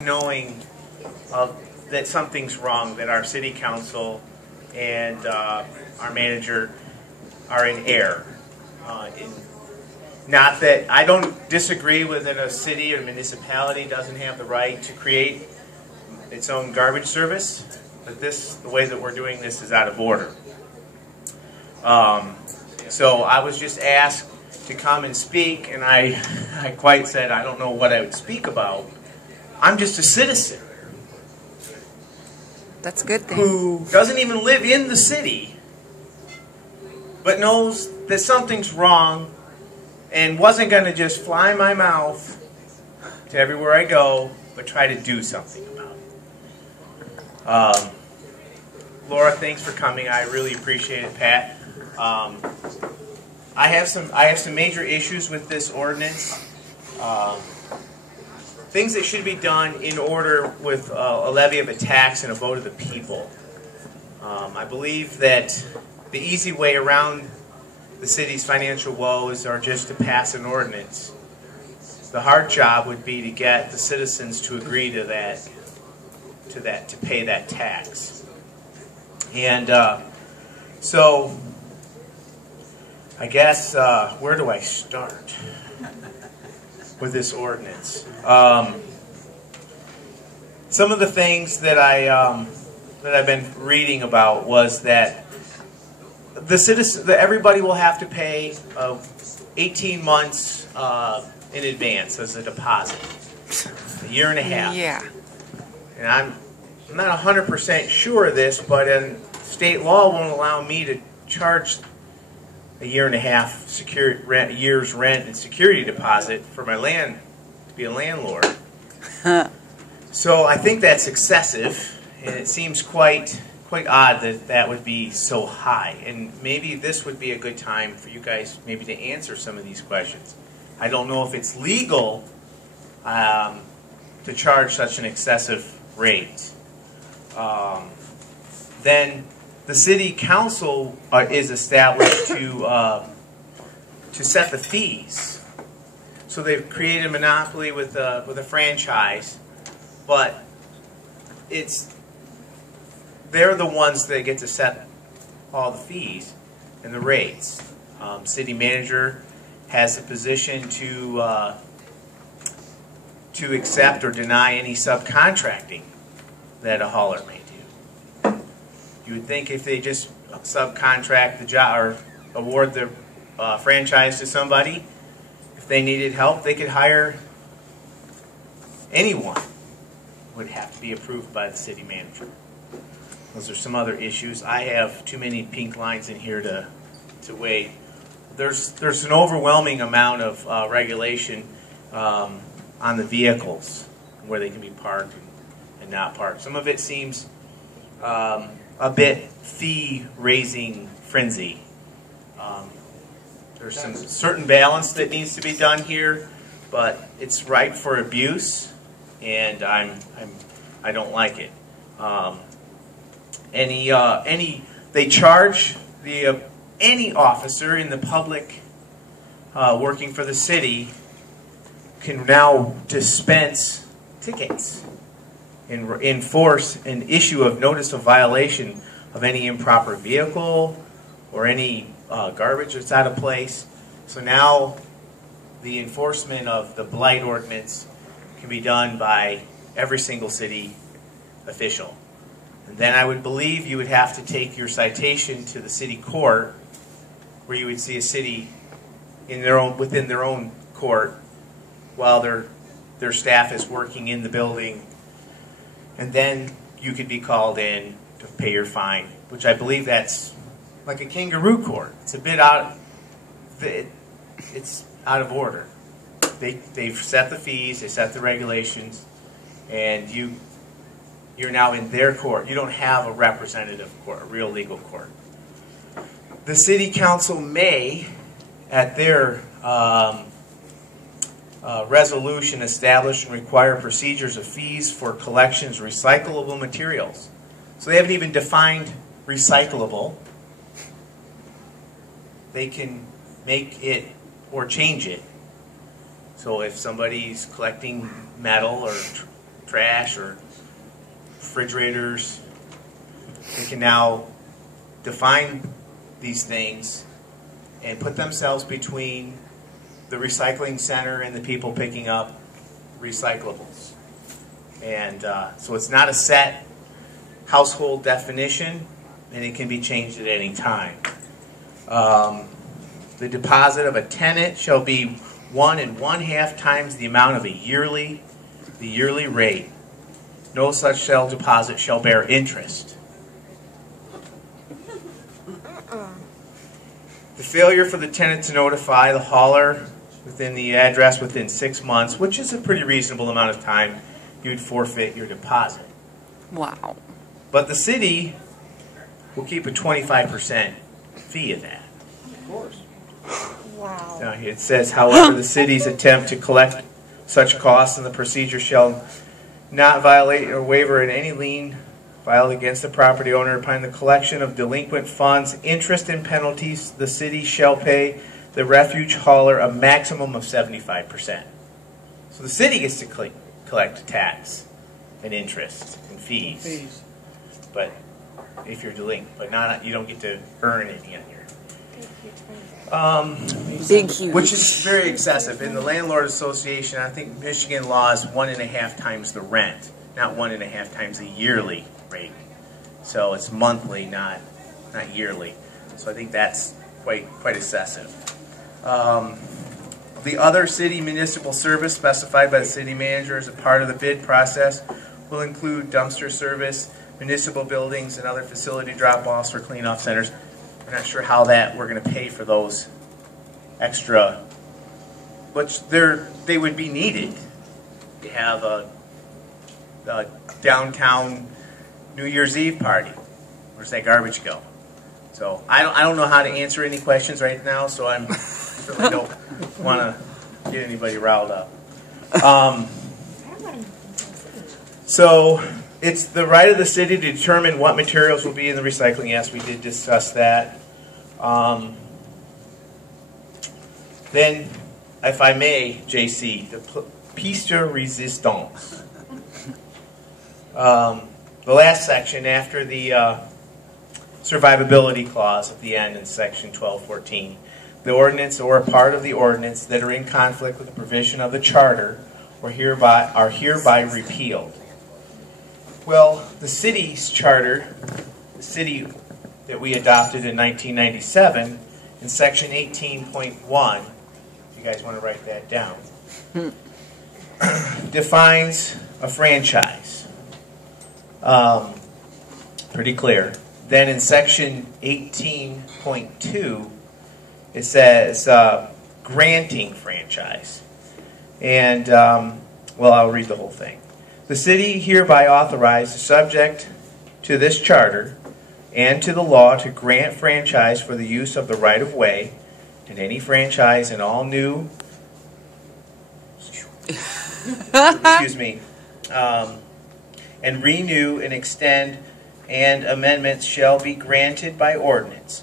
knowing that something's wrong, that our city council and our manager are in error. Not that I don't disagree with that a city or municipality doesn't have the right to create its own garbage service, but the way that we're doing this is out of order. So I was just asked to come and speak, and I quite said I don't know what I would speak about. I'm just a citizen. That's a good thing. Who doesn't even live in the city, but knows that something's wrong and wasn't going to just fly my mouth to everywhere I go, but try to do something about it. Laura, thanks for coming. I really appreciate it, Pat. I have some major issues with this ordinance. Things that should be done in order with a levy of a tax and a vote of the people. I believe that the easy way around the city's financial woes are just to pass an ordinance. The hard job would be to get the citizens to agree to to pay that tax. And so I guess where do I start with this ordinance? Some of the things that I've been reading about was that everybody will have to pay 18 months in advance as a deposit, a year and a half. Yeah. And I'm not 100% sure of this, but state law won't allow me to charge a year and a half year's rent and security deposit for my land to be a landlord. So I think that's excessive, and it seems quite odd that that would be so high. And maybe this would be a good time for you guys maybe to answer some of these questions. I don't know if it's legal to charge such an excessive rate. Then the city council is established to set the fees. So they've created a monopoly with a franchise, but they're the ones that get to set all the fees and the rates. City manager has the position to accept or deny any subcontracting that a hauler may do. You would think if they just subcontract the job or award the franchise to somebody, if they needed help, they could hire anyone. Would have to be approved by the city manager. Those are some other issues. I have too many pink lines in here to wait. There's an overwhelming amount of regulation on the vehicles, where they can be parked and not parked. Some of it seems a bit fee-raising frenzy. There's some certain balance that needs to be done here, but it's ripe for abuse, and I don't like it. They charge any officer in the public working for the city can now dispense tickets and enforce an issue of notice of violation of any improper vehicle or any garbage that's out of place. So now the enforcement of the blight ordinance can be done by every single city official. And then I would believe you would have to take your citation to the city court, where you would see a city within their own court while their staff is working in the building, and then you could be called in to pay your fine, which I believe that's like a kangaroo court. It's a bit it's out of order. They've set the fees, they set the regulations, and you're now in their court. You don't have a representative court, a real legal court. The city council may, at their resolution, establish and require procedures of fees for collections of recyclable materials. So they haven't even defined recyclable. They can make it or change it. So if somebody's collecting metal or trash or refrigerators. They can now define these things and put themselves between the recycling center and the people picking up recyclables. And so it's not a set household definition, and it can be changed at any time. The deposit of a tenant shall be 1 1/2 times the amount of the yearly rate. No such deposit shall bear interest. The failure for the tenant to notify the hauler within the address within 6 months, which is a pretty reasonable amount of time, you'd forfeit your deposit. Wow. But the city will keep a 25% fee of that. Of course. Wow. Now, it says, however, the city's attempt to collect such costs and the procedure shall not violate or waiver in any lien filed against the property owner upon the collection of delinquent funds, interest and penalties. The city shall pay the refuge hauler a maximum of 75%. So the city gets to collect tax and interest and fees. But if you're delinquent, but not, you don't get to earn any on your. Big, huge. Which is very excessive. In the landlord association, I think Michigan law is 1 1/2 times the rent, not 1 1/2 times the yearly rate. So it's monthly, not yearly. So I think that's quite excessive. The other city municipal service specified by the city manager as a part of the bid process will include dumpster service, municipal buildings, and other facility drop-offs or clean-off centers. I'm not sure how we're going to pay for those extra, which they would be needed. You have a downtown New Year's Eve party. Where's that garbage go? So I don't know how to answer any questions right now, so I really don't want to get anybody riled up. So it's the right of the city to determine what materials will be in the recycling. Yes, we did discuss that. Then, if I may, JC, the piece de resistance. The last section after the survivability clause at the end in section 1214. The ordinance or a part of the ordinance that are in conflict with the provision of the charter are hereby repealed. Well, the city's charter, the city that we adopted in 1997, in section 18.1, if you guys want to write that down, defines a franchise. Pretty clear. Then in section 18.2, it says granting franchise. And, well, I'll read the whole thing. The city hereby authorizes, subject to this charter and to the law, to grant franchise for the use of the right-of-way and any franchise in all new, excuse me, and renew and extend, and amendments shall be granted by ordinance